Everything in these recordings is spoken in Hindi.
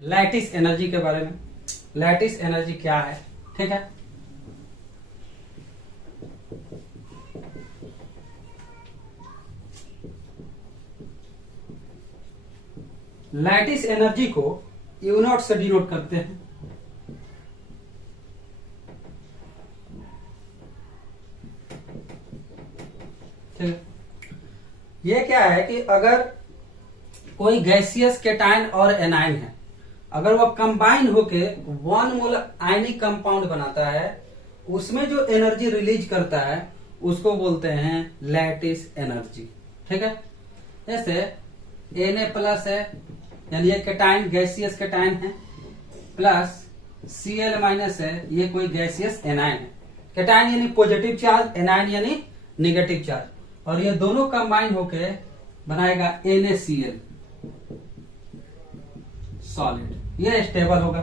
लैटिस एनर्जी के बारे में। लैटिस एनर्जी क्या है, ठीक है। लैटिस एनर्जी को यू नॉट से डिनोट करते हैं। ठीक है, ये क्या है कि अगर कोई गैसियस केटाइन और एनाइन है, अगर वो कंबाइन होके वन मोल आयनिक कंपाउंड बनाता है, उसमें जो एनर्जी रिलीज करता है उसको बोलते हैं लैटिस एनर्जी। ठीक है, जैसे Na+ है, यानी ये केटाइन गैसियस केटाइन है, प्लस Cl- है, ये कोई गैसियस एनाइन है। केटाइन यानी पॉजिटिव चार्ज, एनाइन यानी निगेटिव चार्ज, और ये दोनों कंबाइन होके बनाएगा NaCl सॉलिड। ये स्टेबल होगा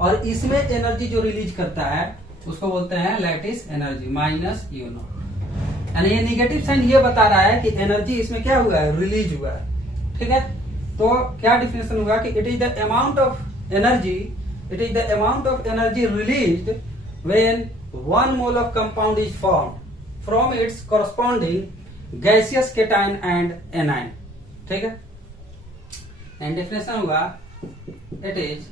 और इसमें एनर्जी जो रिलीज करता है उसको बोलते हैं लैटिस एनर्जी -U0। यानी ये निगेटिव साइन ये बता रहा है कि एनर्जी इसमें क्या हुआ है, रिलीज हुआ है। ठीक है, तो क्या डिफिनेशन हुआ कि it is the amount of energy released when 1 mole of compound is formed from its corresponding gaseous cation and A9. ठीक है, एंड डेफिनेशन हुआ इट इज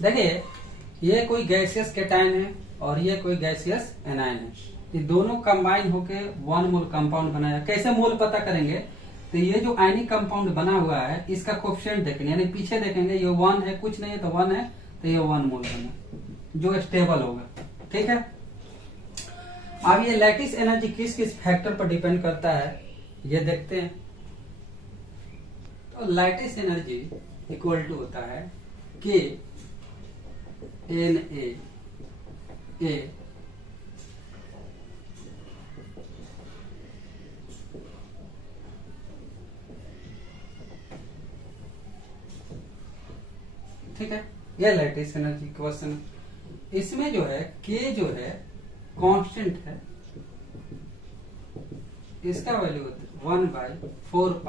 देखिए, ये कोई गैसियस केटाइन है और ये कोई गैसियस एनाइन है। ये दोनों कंबाइन होके 1 मोल कंपाउंड बनाया। कैसे मोल पता करेंगे, तो ये जो आयनिक कंपाउंड बना हुआ है इसका कोफिशिएंट देखेंगे, यानी पीछे देखेंगे ये 1 है, कुछ नहीं है तो 1 है, तो ये 1 मोल बना जो स्टेबल होगा। ठीक है, अब ये लैटिस एनर्जी किस किस फैक्टर पर डिपेंड करता है ये देखते हैं। तो लैटिस एनर्जी इक्वल टू होता है K Na A ठीक है, यह लैटिस एनर्जी क्वेश्चन। इसमें जो है K जो है कांस्टेंट है, इसका वैल्यू होता है 1/4π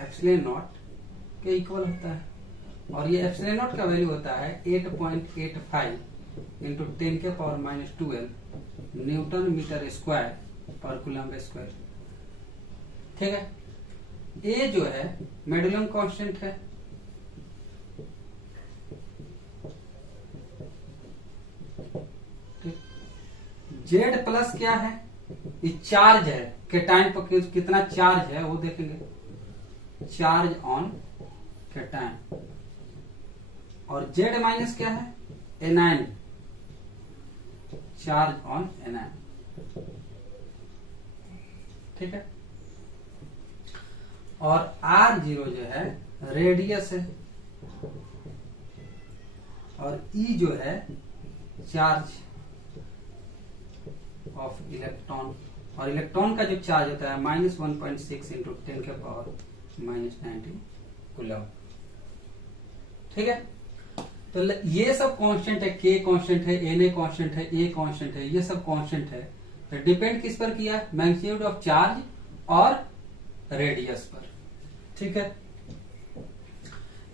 एप्सिलॉन नॉट के इक्वल होता है, और ये एप्सिलॉन नॉट का वैल्यू होता है 8.85 इंटू 10⁻⁻12 न्यूटन मीटर स्क्वायर पर कूलम्ब स्क्वायर। ठीक है, ए जो है मेडुलम कांस्टेंट है, जेड प्लस क्या है, ये चार्ज है, केटाइन पर कितना चार्ज है वो देखेंगे, चार्ज ऑन केटाइन। और जेड माइनस क्या है, एनाइन, चार्ज ऑन एनाइन। ठीक है, और R0 जो है रेडियस है, और E जो है चार्ज ऑफ इलेक्ट्रॉन, और इलेक्ट्रॉन का जो चार्ज होता है -1.6 इंटू 10⁻⁻90 कूलम। ठीक है, तो ये सब कांस्टेंट है, K कांस्टेंट है, Na कांस्टेंट है, A कांस्टेंट है, ये सब कांस्टेंट है। तो डिपेंड किस पर किया, मैग्नीट्यूड ऑफ चार्ज और रेडियस पर। ठीक है,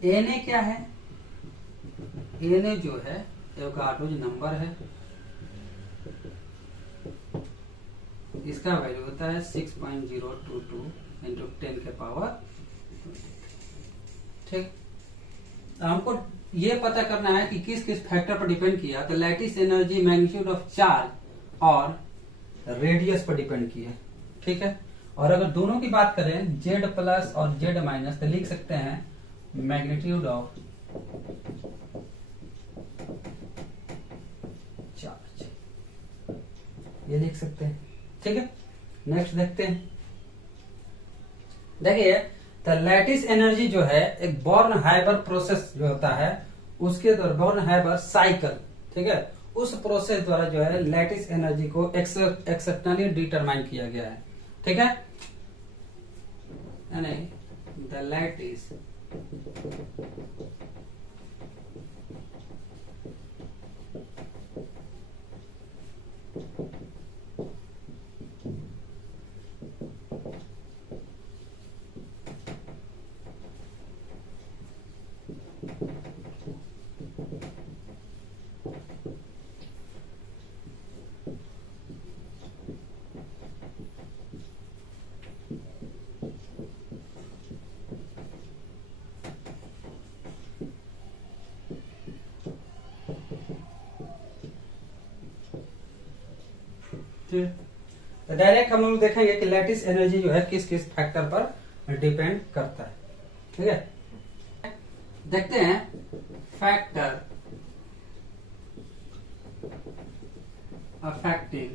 Na क्या है, Na जो है एवोगाड्रो नंबर है, इसका वैल्यू होता है 6.022 इंटू 10⁻। ठीक, हमको ये पता करना है कि किस किस फैक्टर पर डिपेंड किया, तो lattice energy magnitude of charge और रेडियस पर डिपेंड किया। ठीक है, और अगर दोनों की बात करें Z+ और Z- तो लिख सकते हैं मैग्नीट्यूड ऑफ चार्ज, ये लिख सकते हैं। ठीक है, नेक्स्ट देखते हैं। देखिए, तो लैटिस एनर्जी जो है एक बॉर्न हाइबर प्रोसेस जो होता है उसके द्वारा बॉर्न हैबर साइकिल, ठीक है, उस प्रोसेस द्वारा जो है लैटिस एनर्जी को एक्सेप्शनली डिटरमाइन किया गया है, ठीक है, यानी द लैटिस तो डायरेक्ट हम लोग देखेंगे कि लैटिस एनर्जी जो है किस किस फैक्टर पर डिपेंड करता है, ठीक है। देखते हैं फैक्टर अफेक्टिंग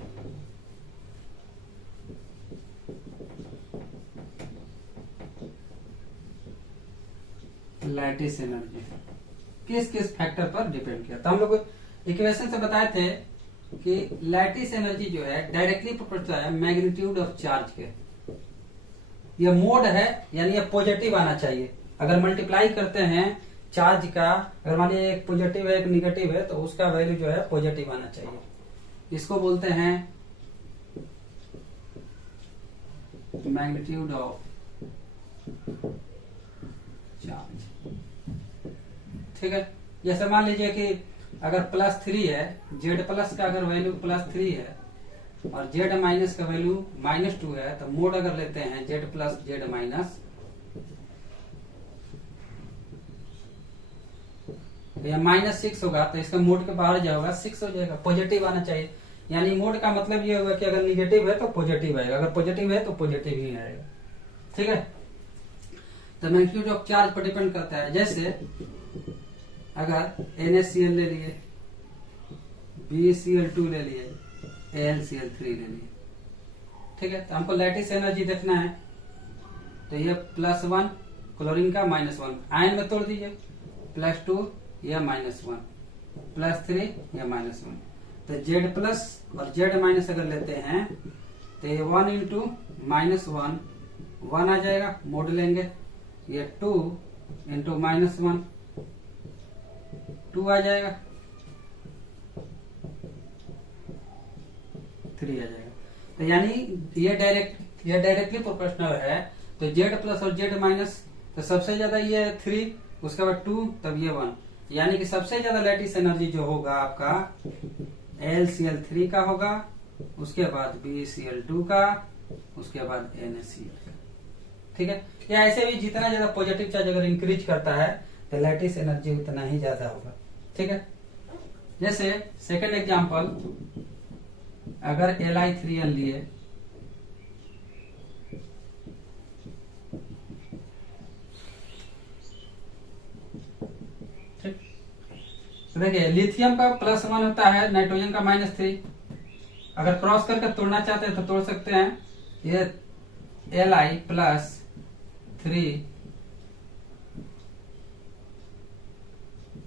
लैटिस एनर्जी किस किस फैक्टर पर डिपेंड किया। तो हम लोग इक्वेशन से बताए थे कि लैटिस एनर्जी जो है डायरेक्टली प्रोपोर्शनल है मैग्नीट्यूड ऑफ चार्ज के। ये मोड है, यानी ये पॉजिटिव आना चाहिए। अगर मल्टीप्लाई करते हैं चार्ज का, अगर मान लीजिए एक पॉजिटिव है एक निगेटिव है, तो उसका वैल्यू जो है पॉजिटिव आना चाहिए। इसको बोलते हैं मैग्नीट्यूड ऑफ चार्ज, ठीक है। जैसे मान लीजिए कि अगर +3 है, Z प्लस का अगर वैल्यू +3 है और Z माइनस का वैल्यू -2 है, तो मोड अगर लेते हैं Z प्लस Z माइनस, तो यह -6 होगा, तो इसका मोड के बाहर जाएगा 6 हो जाएगा, पॉजिटिव आना चाहिए। यानी मोड का मतलब ये होगा कि अगर निगेटिव है तो पॉजिटिव आएगा, अगर पॉजिटिव है तो पॉजिटिव ही आएगा, ठीक है। तो मैग्नीट्यूड ऑफ चार्ज पर डिपेंड करता है। जैसे अगर NaCl ले लिए, BeCl2 ले लिए, AlCl3 ले लिए, ठीक है। तो हमको लैटिस एनर्जी देखना है, तो ये +1 क्लोरीन का -1 आयन में तोड़ दीजिए, +2 या -1, +3 या -1। तो Z प्लस और Z माइनस अगर लेते हैं तो ये 1 इंटू -1 1 आ जाएगा, मोड लेंगे, ये 2 इंटू -1 2 आ जाएगा, 3 आ जाएगा। तो यानी ये डायरेक्टली प्रोपोर्शनल है। तो Z प्लस और Z माइनस, तो सबसे ज्यादा ये 3, उसके बाद 2, तब ये 1, यानी कि सबसे ज्यादा लैटिस एनर्जी जो होगा आपका LCl3 का होगा, उसके बाद BeCl2 का, उसके बाद NaCl का, ठीक है। या ऐसे भी जितना ज्यादा पॉजिटिव चार्ज अगर इंक्रीज करता है तो लैटिस एनर्जी उतना ही ज्यादा होगा, ठीक है। जैसे सेकंड एग्जांपल, अगर Li3n लिए, ठीक, तो देखिए लिथियम का +1 होता है, नाइट्रोजन का -3। अगर क्रॉस करके तोड़ना चाहते हैं तो तोड़ सकते हैं। ये Li +3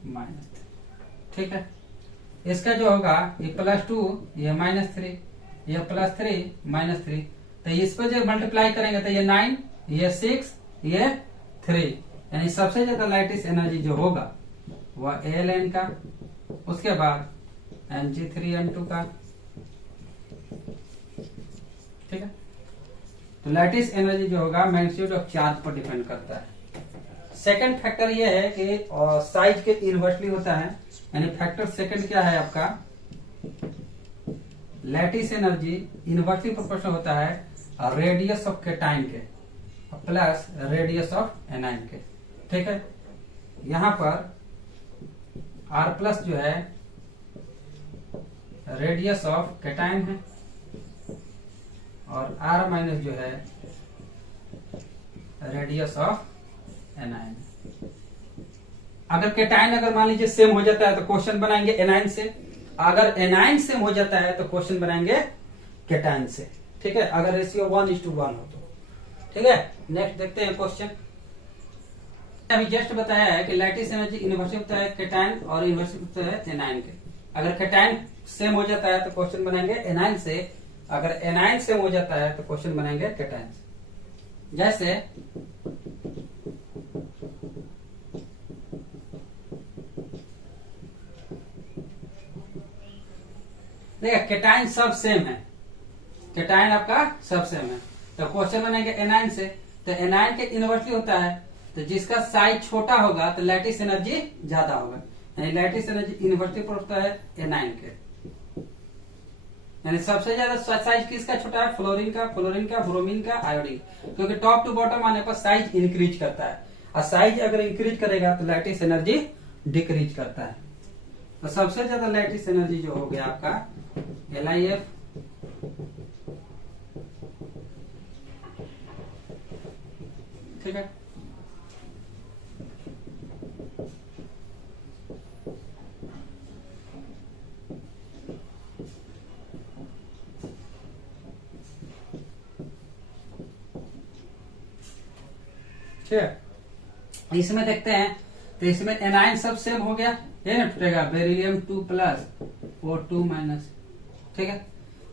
-3, ठीक है। इसका जो होगा ये +2, ये -3, ये +3 -3, तो इस पर जब मल्टीप्लाई करेंगे तो ये 9, ये 6, ये 3, यानी सबसे ज्यादा लैटिस एनर्जी जो होगा वह Ln का, उसके बाद Mg3n2 का, ठीक है। तो लैटिस एनर्जी जो होगा मैग्नीट्यूड ऑफ चार्ज पर डिपेंड करता है। सेकंड फैक्टर ये है कि साइज के इनवर्सली होता है, यानी फैक्टर सेकंड क्या है आपका, लैटिस एनर्जी इनवर्सली प्रोपोर्शनल होता है रेडियस ऑफ कैटाइन के प्लस रेडियस ऑफ एनाइन के, ठीक है। यहां पर R+ जो है रेडियस ऑफ कैटाइन है और R- जो है रेडियस ऑफ एनाइन। अगर कैटाइन अगर मान लीजिए सेम हो जाता है तो क्वेश्चन बनाएंगे एनाइन से, अगर एनाइन सेम हो जाता है तो क्वेश्चन बनाएंगे कैटाइन से, ठीक है। अगर रेशियो 1:1 हो तो, ठीक है। नेक्स्ट देखते हैं क्वेश्चन। अभी जस्ट बताया है कि लैटिस एनर्जी इन्वर्सिव होता है कैटायन और इन्वर्सिव होता है एनायन के। अगर कैटायन सेम हो जाता है तो क्वेश्चन बनाएंगे एनायन से, अगर एनायन सेम हो जाता है तो क्वेश्चन बनाएंगे कैटायन से। जैसे देखिए कैटायन सब सेम है, कैटायन आपका सब सेम है, तो क्वेश्चन बनाएंगे एनायन से। तो एनायन के इन्वर्सली होता है, तो जिसका साइज छोटा होगा तो लैटिस एनर्जी ज्यादा होगा, यानी लैटिस एनर्जी इन्वर्सली पर होता है एनायन के। यानी सबसे ज्यादा साइज किसका छोटा है, फ्लोरीन का, ब्रोमीन का, आयोडीन, क्योंकि टॉप टू बॉटम आने पर साइज इंक्रीज करता है, और साइज अगर इंक्रीज करेगा तो लैटिस एनर्जी डिक्रीज करता है। तो सबसे ज्यादा लैटिस एनर्जी जो हो गया आपका LIF, ठीक है। इसमें देखते हैं, तो इसमें एनायन सब सेम हो गया, ये ना टूटेगा, बेरिलियम 2+ और 2-, ठीक है।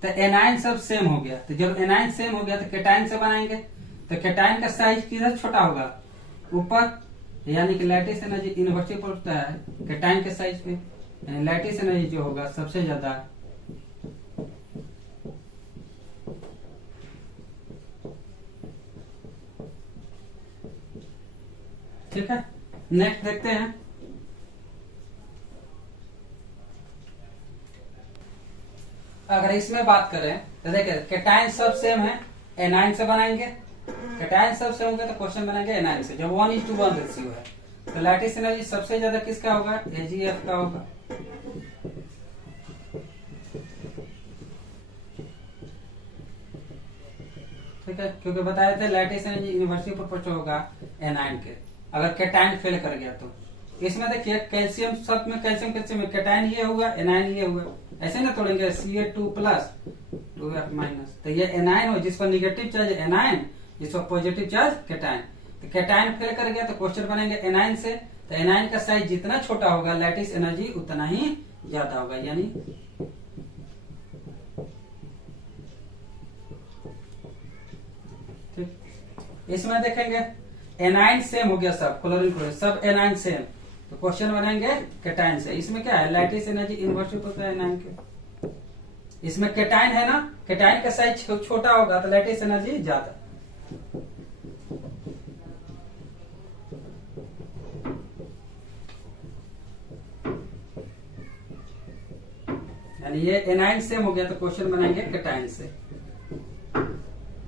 तो एनायन सब सेम हो गया, तो जब एनायन सेम हो गया तो कैटायन से बनाएंगे, तो कैटायन का साइज किधर छोटा होगा, ऊपर, यानी कि लैटिस एनर्जी इन्वर्सली पर होता है कैटायन के साइज पे, यानी लैटिस एनर्जी जो होगा सबसे ज्यादा ठीक है। नेक्स्ट देखते हैं, अगर इसमें बात करें तो देखिए कैटायन सब सेम है, एनायन से बनाएंगे, कैटायन सब सेम होगा तो क्वेश्चन बनाएंगे एनायन से। जब 1:1 रेशियो है तो लैटिस एनर्जी सबसे ज्यादा किसका होगा, AgF का होगा, ठीक है, क्योंकि बताए थे लैटिस एनर्जी यूनिवर्सिटी पर होगा एनायन के, अगर कैटायन फेल कर गया तो। इसमें देखिए कैल्शियम, सब में कैल्शियम कैल्शियम में कैटायन ये हुआ, एनायन ये हुआ, ऐसे ना तोड़ेंगे, Ca2+, 2F-, तो ये एनायन हो, जिस पर निगेटिव चार्ज एनायन, जिस पर पॉजिटिव चार्ज कैटायन। तो कैटायन फेल कर गया तो क्वेश्चन बनेंगे एनायन से, तो एनायन का साइज जितना छोटा होगा लैटिस एनर्जी उतना ही ज्यादा होगा, यानी ठीक। इसमें देखेंगे एनायन सेम हो गया, सब क्लोरीन सब एनायन सेम, तो क्वेश्चन बनाएंगे कैटायन से। इसमें क्या है, लैटिस एनर्जी इन्वर्सिव होता है एनायन के, इसमें कैटायन है ना, कैटायन का साइज छोटा होगा तो लैटिस एनर्जी ज्यादा। यानी ये एनायन सेम हो गया तो क्वेश्चन बनाएंगे कैटायन से,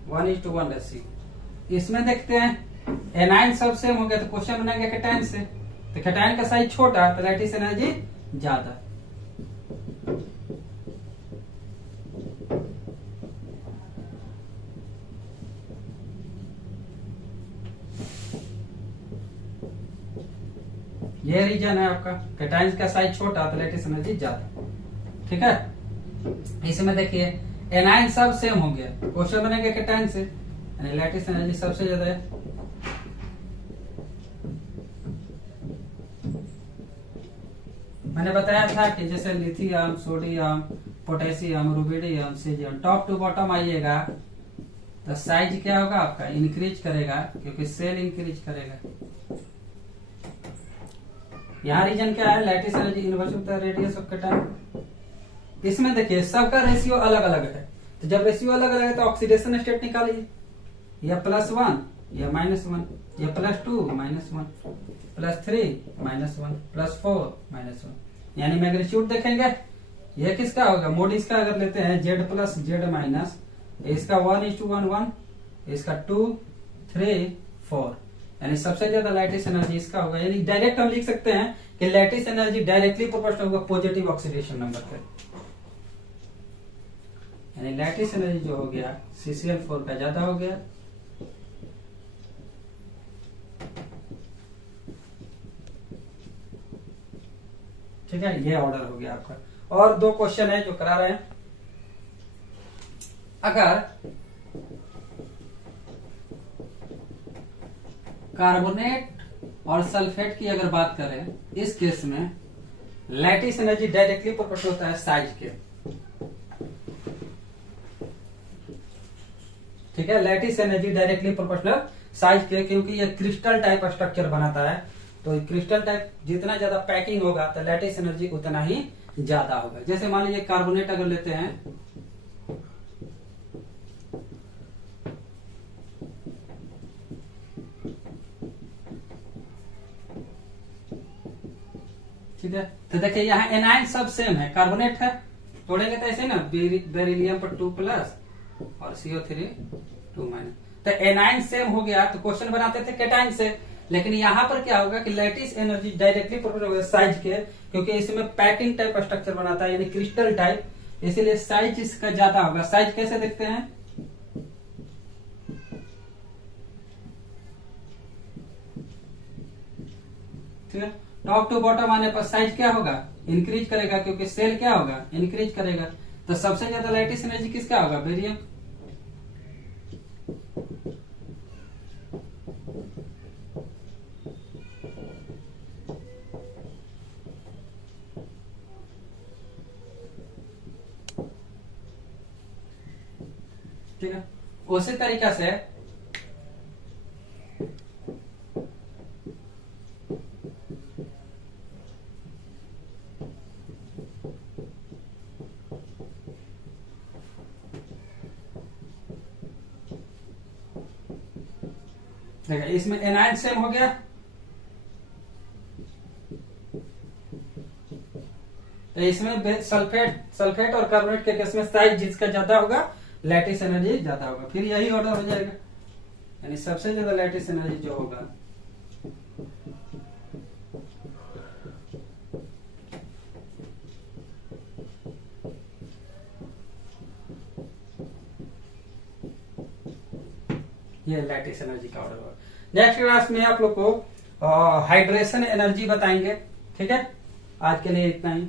1:1 रेशियो। इसमें देखते हैं एनायन सब सेम हो गया तो क्वेश्चन बनाएंगे कैटायन से, तो कैटायन का साइज छोटा तो लैटिस एनर्जी ज्यादा। ये रीजन है आपका, कैटायन का साइज छोटा तो लैटिस एनर्जी ज्यादा, ठीक है। इसमें देखिए एनायन सब सेम हो गया, क्वेश्चन बनेगा कैटायन से, यानी लैटिस एनर्जी सबसे ज्यादा है। मैंने बताया था कि जैसे lithium, sodium, potassium, rubidium, caesium, top to bottom आइएगा तो साइज क्या होगा आपका, इंक्रीज करेगा, क्योंकि सेल इंक्रीज करेगा। यहाँ रीजन क्या है, लैटिस एनर्जी इन्वर्स होता है रेडियस ऑफ कैटायन। इसमें देखिए सबका रेशियो अलग अलग है, तो जब रेशियो अलग अलग है तो ऑक्सीडेशन स्टेट निकालिए, या +1 या -1, या +2 -1, +3 -1, +4 -1, यानी मैग्नीट्यूड देखेंगे ये किसका होगा, मोड इसका अगर लेते हैं Z+ Z-, इसका 1:1, इसका 2, 3, 4, यानी सबसे ज्यादा लैटिस एनर्जी इसका होगा। यानी डायरेक्ट हम लिख सकते हैं कि लैटिस एनर्जी डायरेक्टली प्रोपोर्शनल होगा पॉजिटिव ऑक्सीडेशन नंबर पे, यानी लैटिस एनर्जी जो हो गया CCl4 का ज्यादा हो गया। ठीक है, ये ऑर्डर हो गया आपका। और 2 क्वेश्चन है जो करा रहे हैं, अगर कार्बोनेट और सल्फेट की अगर बात करें, इस केस में लैटिस एनर्जी डायरेक्टली प्रोपोर्शनल होता है साइज के। ठीक है, lattice energy directly proportional size के, क्योंकि ये क्रिस्टल टाइप स्ट्रक्चर बनाता है। तो क्रिस्टल टाइप जितना ज्यादा पैकिंग होगा तो लैटिस एनर्जी उतना ही ज्यादा होगा। जैसे मान लीजिए कार्बोनेट अगर लेते हैं, ठीक है, तो देखिए यहाँ एनाइन सब सेम है, कार्बोनेट है, तोड़ेंगे तो ऐसे ना, बेरिलियम पर 2+ और CO3 2-। तो एनाइन सेम हो गया, तो क्वेश्चन बनाते थे कैटाइन से, लेकिन यहाँ पर क्या होगा कि लैटिस एनर्जी डायरेक्टली प्रोपोर्शनल होगा साइज के, क्योंकि इसमें पैकिंग टाइप स्ट्रक्चर बनाता है, यानी क्रिस्टल टाइप, इसीलिए साइज इसका ज्यादा होगा। साइज कैसे देखते हैं, ठीक है, टॉप टू बॉटम आने पर साइज क्या होगा, इंक्रीज करेगा, क्योंकि सेल क्या होगा, इंक्रीज करेगा। तो सबसे ज्यादा लैटिस एनर्जी किसका होगा, बेरियम। ठीक है, उसी तरीका से देखिए, इसमें एनाइन सेम हो गया, तो इसमें सल्फेट और कार्बोनेट के केस में साइज जिसका ज्यादा होगा लैटिस एनर्जी ज्यादा होगा। फिर यही ऑर्डर हो जाएगा, यानी सबसे ज्यादा लैटिस एनर्जी जो होगा ये लैटिस एनर्जी का ऑर्डर होगा। नेक्स्ट क्लास में आप लोग को हाइड्रेशन एनर्जी बताएंगे। ठीक है, आज के लिए इतना ही।